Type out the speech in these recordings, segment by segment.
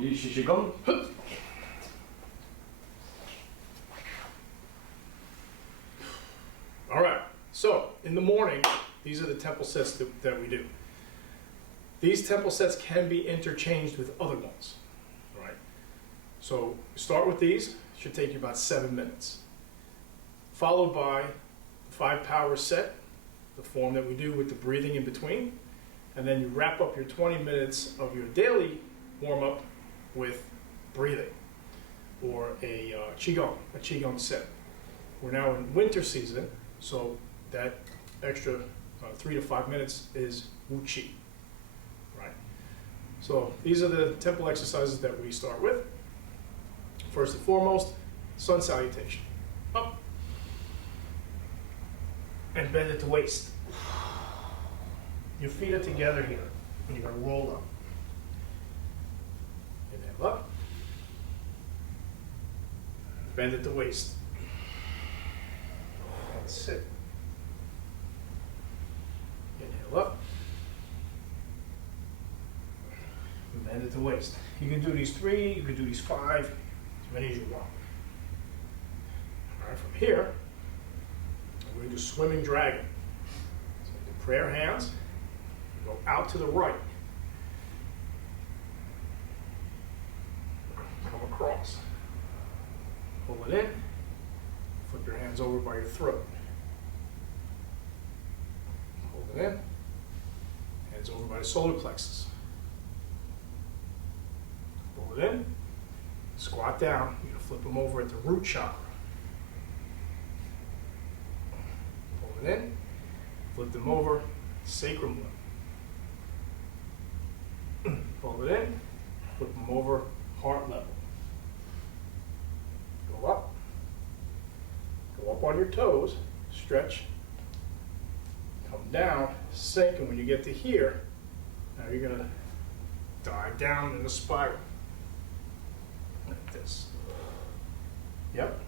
2시간. All right, so in the morning, these are the temple sets that we do. These temple sets can be interchanged with other ones, right? So start with these, should take you about 7 minutes. Followed by the 5 power set, the form that we do with the breathing in between. And then you wrap up your 20 minutes of your daily warm-up with breathing, or a qigong set. We're now in winter season, so that extra 3 to 5 minutes is wu qi, right? So these are the temple exercises that we start with. First and foremost, sun salutation. Up. And bend at the waist. Your feet are together here, and you're going to roll up. Inhale up. Bend at the waist. And sit. Inhale up. Bend at the waist. You can do these 3, you can do these 5, as many as you want. All right, from here, we're going to do swimming dragon. So the prayer hands, go out to the right. Come across. Pull it in. Flip your hands over by your throat. Hold it in. Hands over by the solar plexus. Pull it in. Squat down. You're going to flip them over at the root chakra. Pull it in. Flip them over. Sacrum level. Pull it in. Flip them over. Heart level. Go up. Go up on your toes. Stretch. Come down. Sink. And when you get to here, now you're going to dive down in a spiral. Like this. Yep.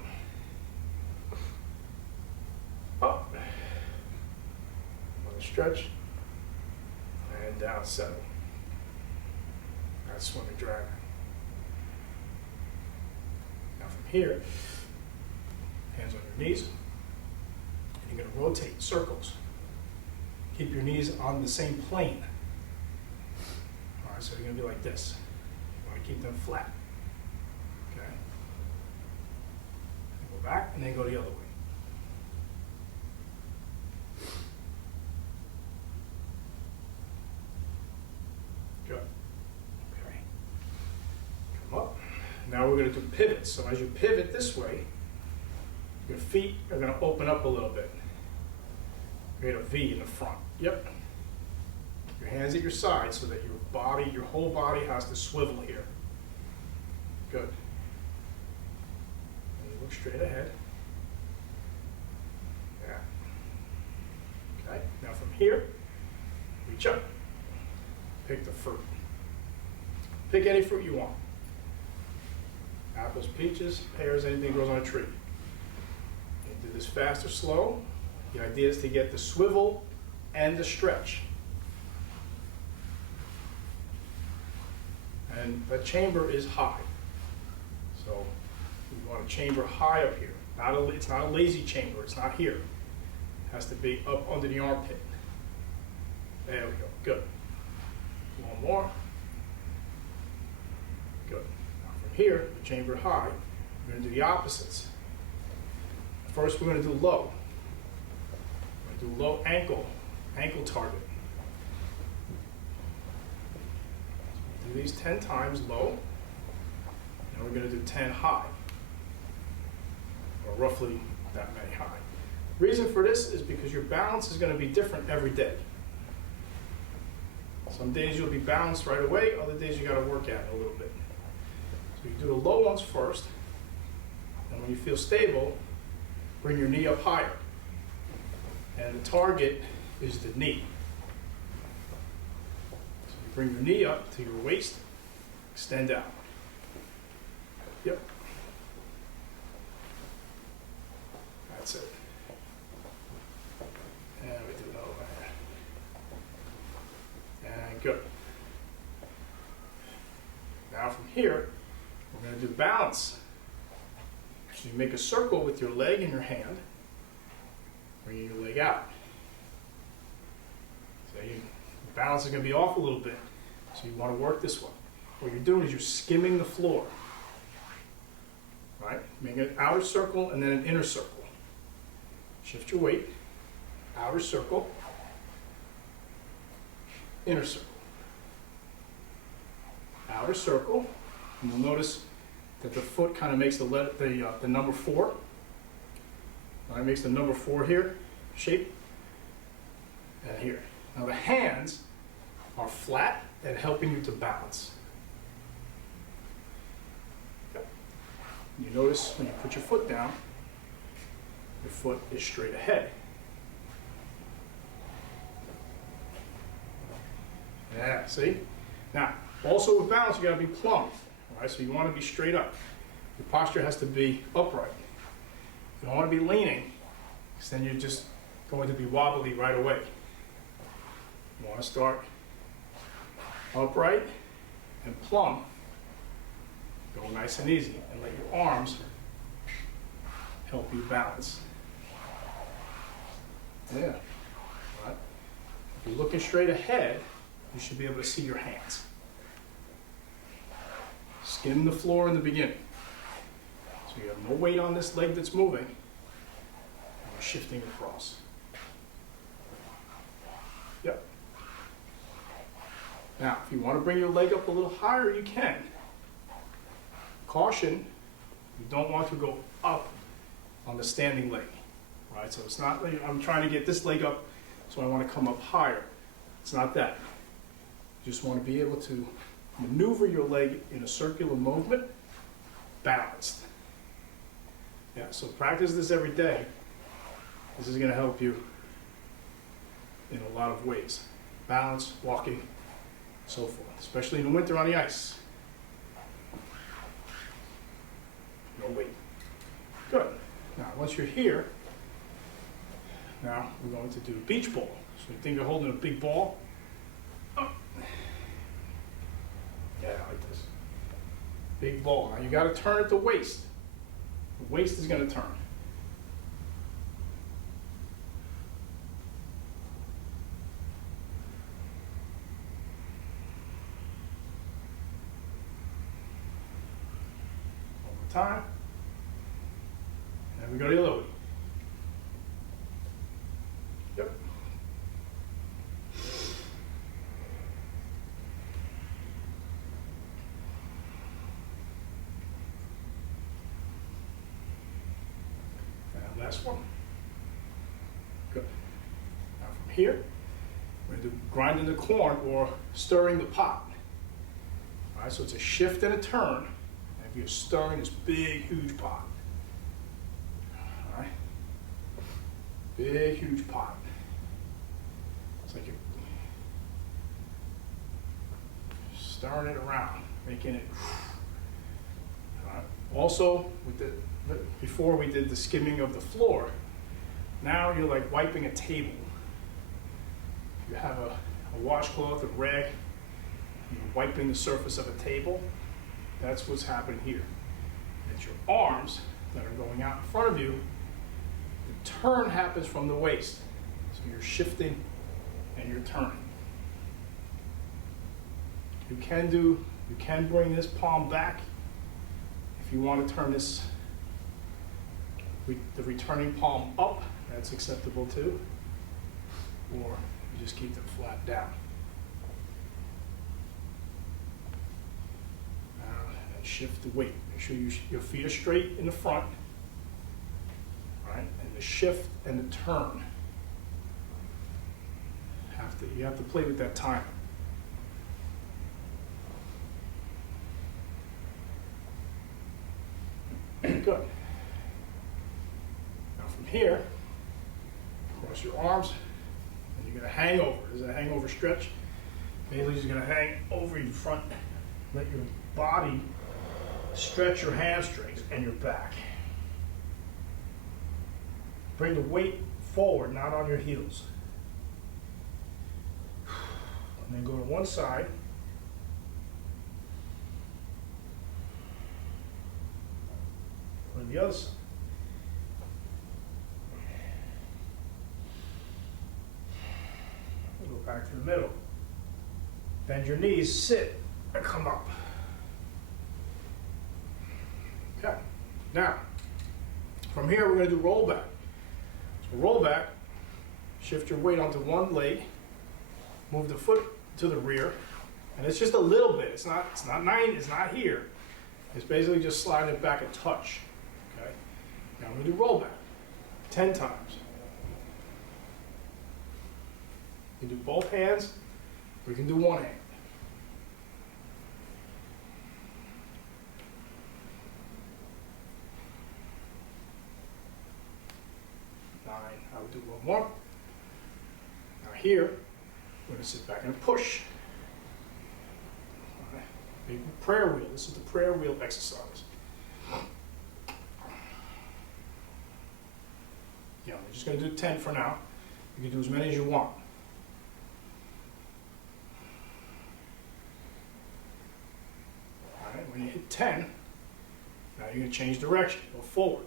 Up. Another stretch. And down, settle. That's swimming dragon. Now from here, hands on your knees. And you're going to rotate circles. Keep your knees on the same plane. All right, so you're going to be like this. You want to keep them flat. Okay. Go back and then go the other way. Good. Okay. Come up. Now we're going to do pivots. So as you pivot this way, your feet are going to open up a little bit. Create a V in the front. Yep. Your hands at your side so that your body, your whole body has to swivel here. Good. And you look straight ahead. Yeah. Okay. Now from here, reach up. Pick the fruit. Pick any fruit you want. Apples, peaches, pears, anything that grows on a tree. You can do this fast or slow. The idea is to get the swivel and the stretch. And the chamber is high. So we want a chamber high up here. It's not a lazy chamber, it's not here. It has to be up under the armpit. There we go, good. One more. Good. Now from here, the chamber high, we're going to do the opposites. First we're going to do low. We're going to do low ankle target. Do these 10 times low, and we're going to do 10 high, or roughly that many high. Reason for this is because your balance is going to be different every day. Some days you'll be balanced right away, other days you got to work at it a little bit. So you do the low ones first, and when you feel stable, bring your knee up higher. And the target is the knee. So you bring your knee up to your waist, extend out. Yep. That's it. And we do another one here. And good. Now Now from here, we're going to do balance. So you make a circle with your leg and your hand, bringing your leg out. So your balance is going to be off a little bit, so you want to work this one. What you're doing is you're skimming the floor. Right? Make an outer circle and then an inner circle. Shift your weight, outer circle, inner circle. Outer circle, and you'll notice that the foot kind of makes the number 4. Right? Makes the number 4 here, shape, and here. Now the hands are flat and helping you to balance. You notice when you put your foot down, your foot is straight ahead. Yeah, see? Now, also with balance, you gotta be plumb. All right, so you wanna be straight up. Your posture has to be upright. You don't wanna be leaning, because then you're just going to be wobbly right away. You wanna start upright and plumb. Go nice and easy, and let your arms help you balance. Yeah. Right. If you're looking straight ahead, you should be able to see your hands. Skim the floor in the beginning. So you have no weight on this leg that's moving, and you're shifting across. Yep. Now, if you want to bring your leg up a little higher, you can. Caution, you don't want to go up on the standing leg, right? So it's not like I'm trying to get this leg up, so I want to come up higher. It's not that. You just want to be able to maneuver your leg in a circular movement, balanced. Yeah, so practice this every day. This is going to help you in a lot of ways. Balance, walking, so forth, especially in the winter on the ice. No weight. Good. Now, once you're here, now we're going to do beach ball. So you think you're holding a big ball. Oh. Yeah, like this. Big ball. Now you got to turn at the waist. The waist is going to turn. One more time. And we go to the other way. Yep. And last one. Good. Now from here, we're going to do grinding the corn or stirring the pot. All right, so it's a shift and a turn. And if you're stirring this big, huge pot. All right. Big, huge pot. It's like you're stirring it around, making it. All right. Also, before we did the skimming of the floor, now you're like wiping a table. You have a washcloth, a rag, you're wiping the surface of a table. That's what's happening here. It's your arms that are going out in front of you. The turn happens from the waist. So you're shifting and you're turning. You can bring this palm back if you want to turn this, the returning palm up, that's acceptable too. Or you just keep them flat down. And shift the weight. Make sure your feet are straight in the front. Right? And the shift and the turn. You have to play with that time. Good. Now from here, cross your arms, and you're going to hang over. There's a hangover stretch. Mainly you're going to hang over your front. Let your body stretch your hamstrings and your back. Bring the weight forward, not on your heels. And then go to one side. the other side. Go back to the middle. Bend your knees, sit, and come up. Okay. Now, from here we're going to do roll back. So roll back, shift your weight onto one leg, move the foot to the rear, and it's just a little bit. It's not here. It's basically just sliding it back a touch. Okay. Now I'm going to do roll back 10 times. You can do both hands, or you can do one hand. 9. I would do one more. Now here, we're going to sit back and push. All right. Big prayer wheel. This is the prayer wheel exercise. Yeah, we're just going to do 10 for now. You can do as many as you want. All right, when you hit 10, now you're going to change direction, go forward.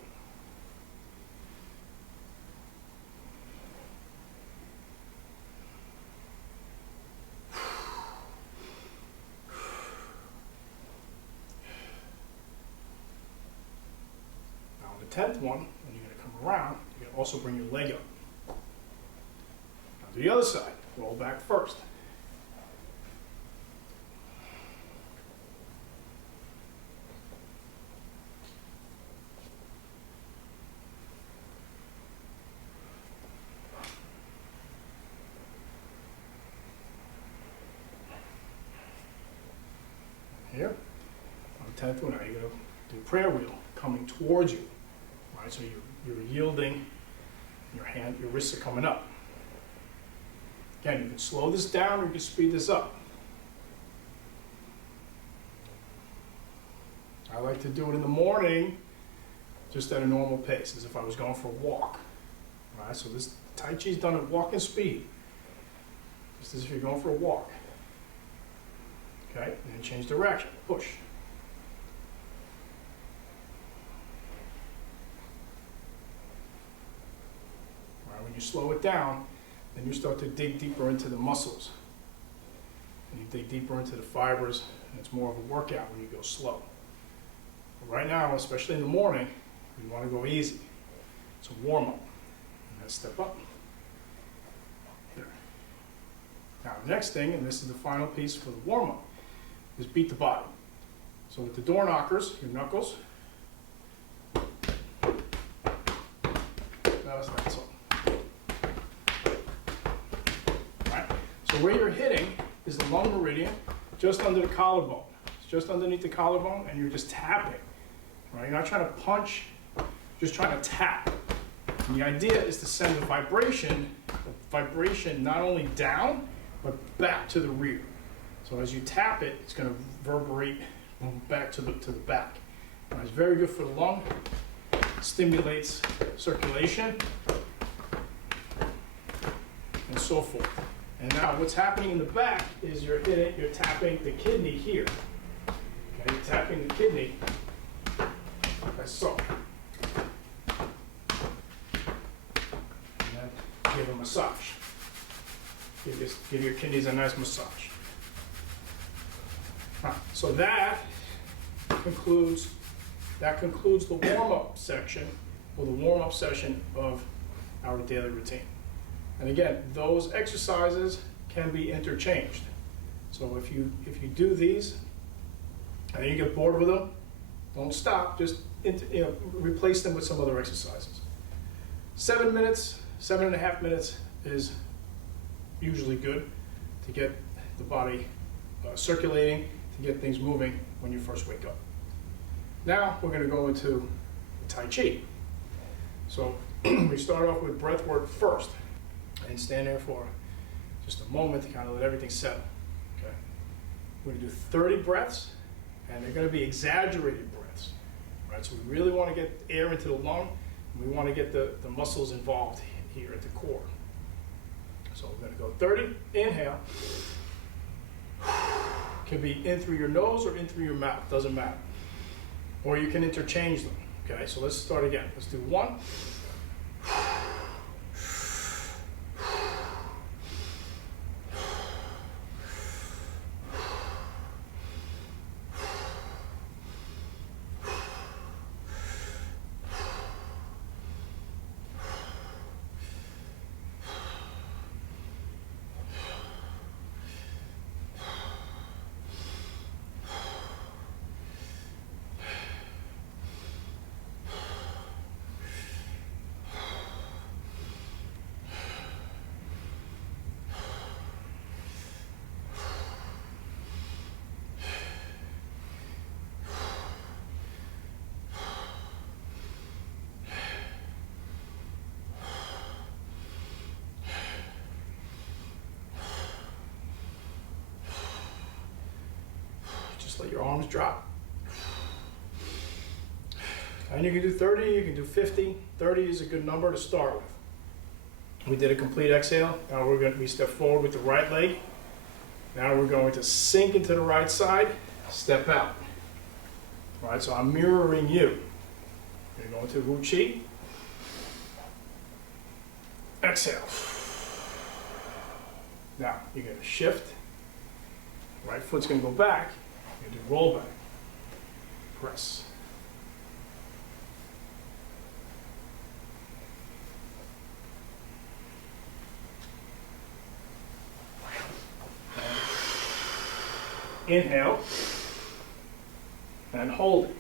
Now on the 10th one, when you're going to come around, you can also bring your leg up. Now to the other side, roll back first. Here, on the 10th one, now you're going to do prayer wheel coming towards you. Right, so you're yielding, your wrists are coming up. Again, you can slow this down or you can speed this up. I like to do it in the morning, just at a normal pace, as if I was going for a walk. Right, so this Tai Chi is done at walking speed, just as if you're going for a walk. Okay, and then change direction, push. All right, when you slow it down, then you start to dig deeper into the muscles. And you dig deeper into the fibers, and it's more of a workout when you go slow. But right now, especially in the morning, we want to go easy. It's a warm-up. And then step up. There. Now, the next thing, and this is the final piece for the warm-up, is beat the body. So with the door knockers, your knuckles, that's all. Right? So where you're hitting is the lung meridian, just under the collarbone. It's just underneath the collarbone, and you're just tapping. Right? You're not trying to punch, just trying to tap. And the idea is to send the vibration not only down, but back to the rear. So as you tap it, it's going to reverberate back to the back. And it's very good for the lung. Stimulates circulation and so forth. And now what's happening in the back is you're tapping the kidney here. Okay, you're tapping the kidney like so. And then give a massage. Give your kidneys a nice massage. So that concludes the warm-up section, or the warm-up session of our daily routine. And again, those exercises can be interchanged. So if you do these and then you get bored with them, don't stop. Just replace them with some other exercises. 7 minutes, 7.5 minutes is usually good to get the body circulating, to get things moving when you first wake up. Now we're going to go into Tai Chi. So we start off with breath work first, and stand there for just a moment to kind of let everything settle. Okay. We're going to do 30 breaths, and they're going to be exaggerated breaths. Right? So we really want to get air into the lung, and we want to get the muscles involved here at the core. So we're going to go 30, inhale. Can be in through your nose or in through your mouth, doesn't matter. Or you can interchange them. Okay, so let's start again. Let's do 1. Just let your arms drop. And you can do 30, you can do 50. 30 is a good number to start with. We did a complete exhale. Now we step forward with the right leg. Now we're going to sink into the right side, step out. All right, so I'm mirroring you. You're going to Wu Chi. Exhale. Now you're going to shift. Right foot's going to go back. You're going to do roll back. Press. Inhale and hold it.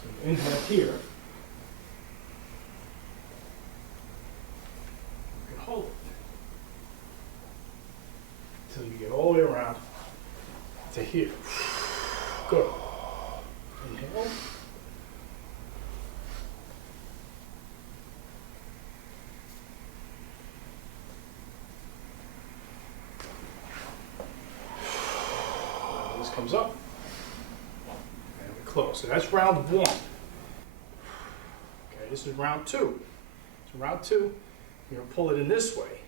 So inhale here. Hold it until you get all the way around to here. Good. Inhale. This comes up and we close. So that's round 1. Okay, this is round 2. So round 2. You're going to pull it in this way,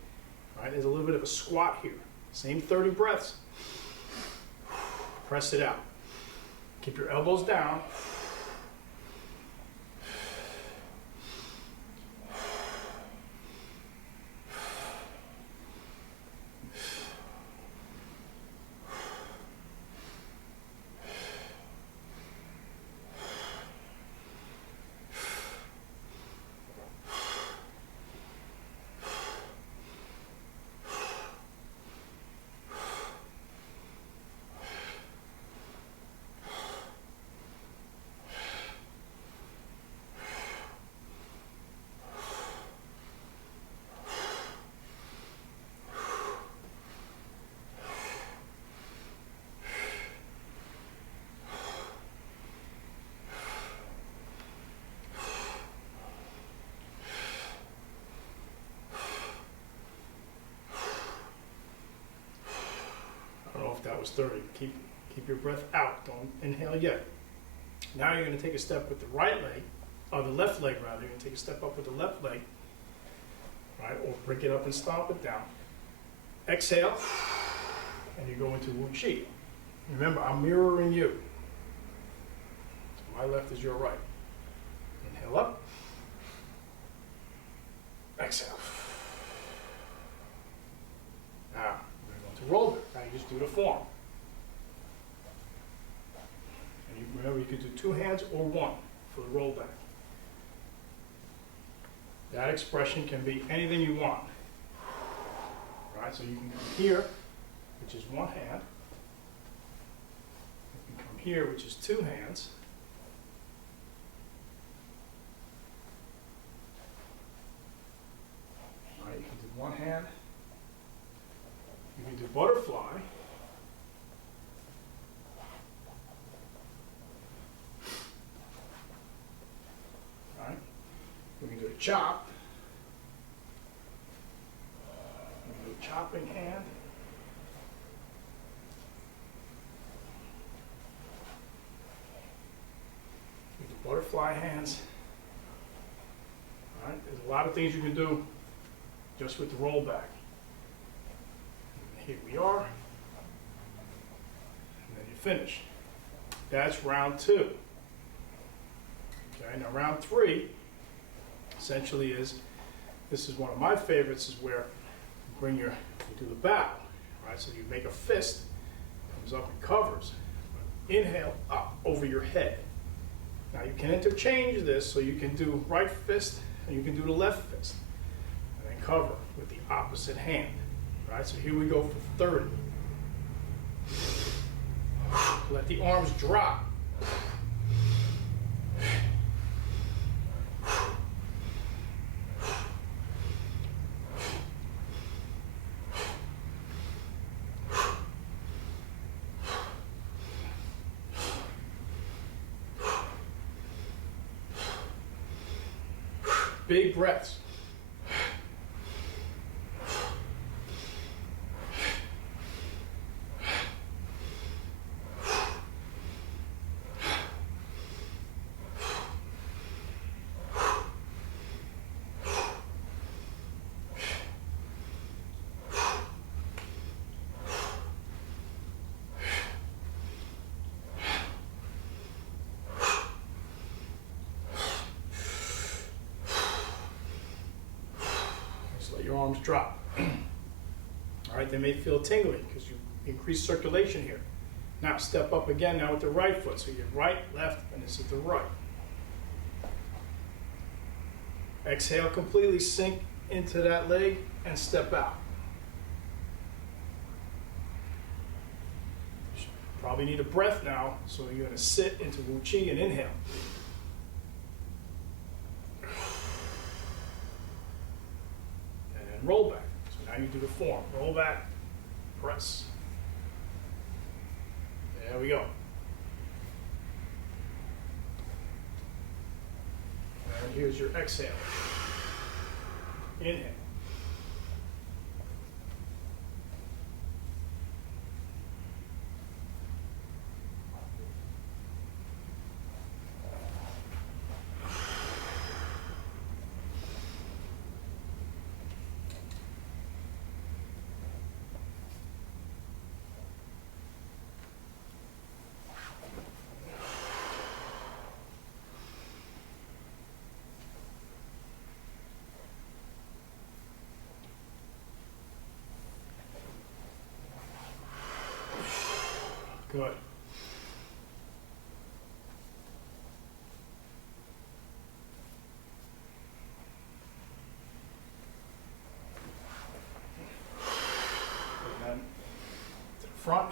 right? There's a little bit of a squat here. Same 30 breaths. Press it out. Keep your elbows down. That was 30. Keep your breath out. Don't inhale yet. Now you're going to take a step with the right leg, or the left leg rather. You're going to take a step up with the left leg, right? Or break it up and stomp it down. Exhale, and you go into Wu Chi. Remember, I'm mirroring you. So my left is your right. Inhale up. Exhale. Now, we're going to roll it. Now you just do the form. And you, remember, you could do 2 hands or 1 for the roll back. That expression can be anything you want. Right? So you can come here, which is 1 hand. You can come here, which is 2 hands. Right? You can do 1 hand. You can do butterfly. Right? We can do a chop. stopping hand. With the butterfly hands. All right, there's a lot of things you can do just with the roll back. Here we are. And then you finish. That's round 2. Okay, now round 3 essentially is, this is one of my favorites, is where you do the bow. Right, so you make a fist, comes up and covers. Inhale up over your head. Now you can interchange this, so you can do right fist and you can do the left fist. And then cover with the opposite hand. Right, so here we go for 30. Let the arms drop. Big breaths. Let your arms drop. All right, they may feel tingling because you increase circulation here. Now step up again now with the right foot. So you're right, left, and this is the right. Exhale, completely sink into that leg and step out. Probably need a breath now, so you're going to sit into Wu Chi and inhale. Roll back. So now you do the form. Roll back, press. There we go. And here's your exhale. Inhale. Good. And then to the front.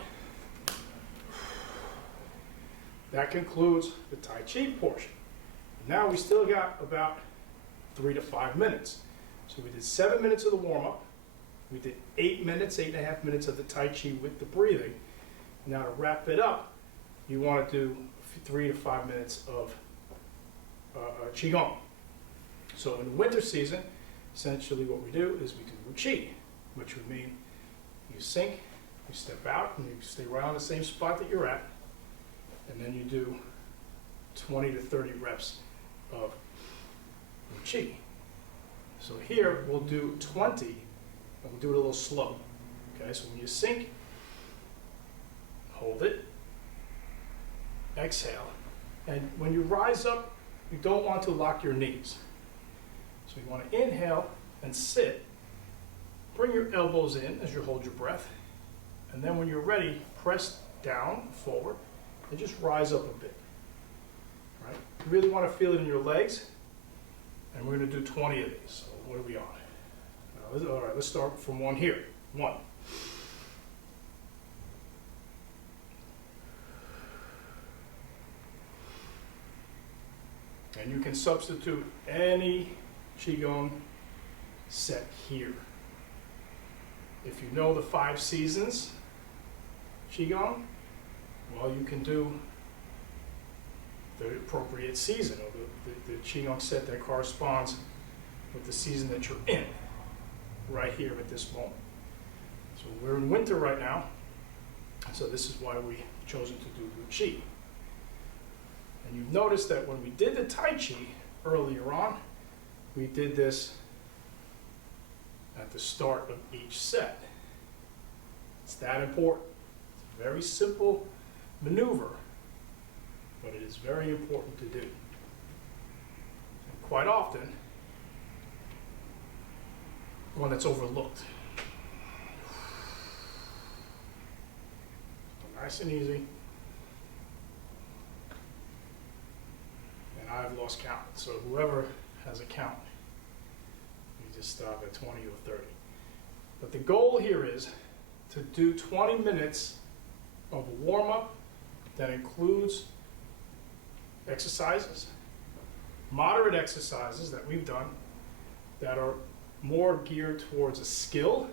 That concludes the Tai Chi portion. Now we still got about 3 to 5 minutes. So we did 7 minutes of the warm-up. We did 8 minutes, 8.5 minutes of the Tai Chi with the breathing. Now to wrap it up, you want to do 3 to 5 minutes of Qigong. So in the winter season, essentially what we do is we do Wu Chi, which would mean you sink, you step out, and you stay right on the same spot that you're at, and then you do 20 to 30 reps of Wu Chi. So here we'll do 20, and we'll do it a little slow. Okay, so when you sink, hold it, exhale, and when you rise up, you don't want to lock your knees. So you want to inhale and sit, bring your elbows in as you hold your breath, and then when you're ready, press down, forward, and just rise up a bit. Right? You really want to feel it in your legs, and we're going to do 20 of these. So what are we on? All right, let's start from one here. 1. And you can substitute any Qigong set here. If you know the 5 seasons Qigong, well, you can do the appropriate season, or the Qigong set that corresponds with the season that you're in, right here at this moment. So we're in winter right now, so this is why we've chosen to do Wu Chi. And you've noticed that when we did the Tai Chi earlier on, we did this at the start of each set. It's that important. It's a very simple maneuver, but it is very important to do. And quite often, one that's overlooked. Nice and easy. And I've lost count. So whoever has a count, you just stop at 20 or 30. But the goal here is to do 20 minutes of warm-up that includes exercises, moderate exercises that we've done that are more geared towards a skill,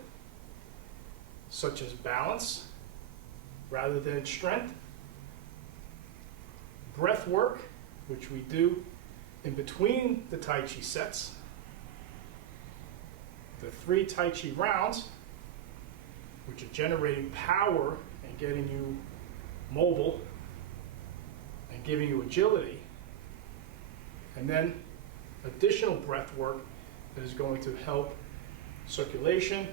such as balance, rather than strength. Breath work, which we do in between the Tai Chi sets. The 3 Tai Chi rounds, which are generating power and getting you mobile and giving you agility. And then additional breath work that is going to help circulation,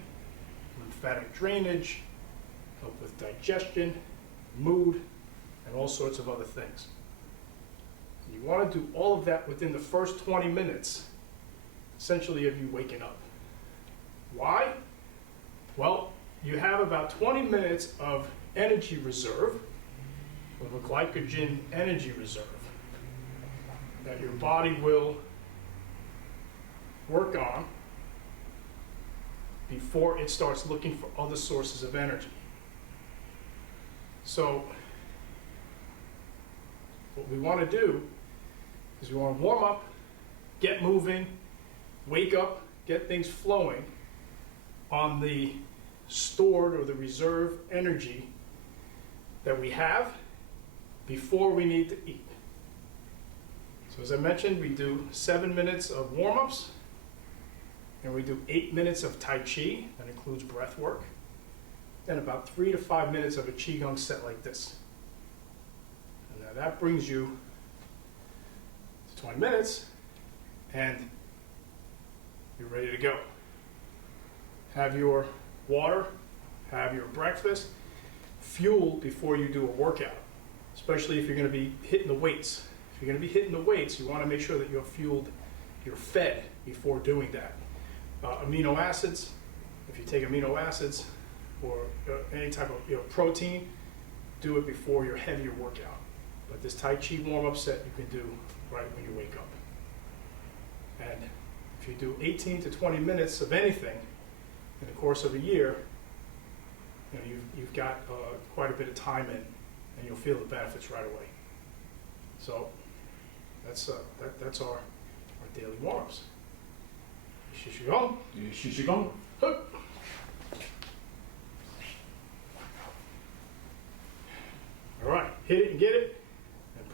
lymphatic drainage, help with digestion, mood, and all sorts of other things. You want to do all of that within the first 20 minutes, essentially of you waking up. Why? Well, you have about 20 minutes of energy reserve, of a glycogen energy reserve, that your body will work on before it starts looking for other sources of energy. So what we want to do is we want to warm up, get moving, wake up, get things flowing on the stored or the reserve energy that we have before we need to eat. So as I mentioned, we do 7 minutes of warm-ups, and we do 8 minutes of Tai Chi, that includes breath work, and about 3 to 5 minutes of a Qigong set like this. And now that brings you to 20 minutes, and you're ready to go. Have your water, have your breakfast, fuel before you do a workout, especially if you're going to be hitting the weights. If you're going to be hitting the weights, you want to make sure that you're fueled, you're fed before doing that. Amino acids, if you take amino acids or any type of protein, do it before your heavier workout. But this Tai Chi warm-up set you can do right when you wake up. And if you do 18 to 20 minutes of anything in the course of a year, you know, you've got quite a bit of time in, and you'll feel the benefits right away. So that's our daily warm-ups. 继续讲，继续讲，哼。All right, hit it and get it.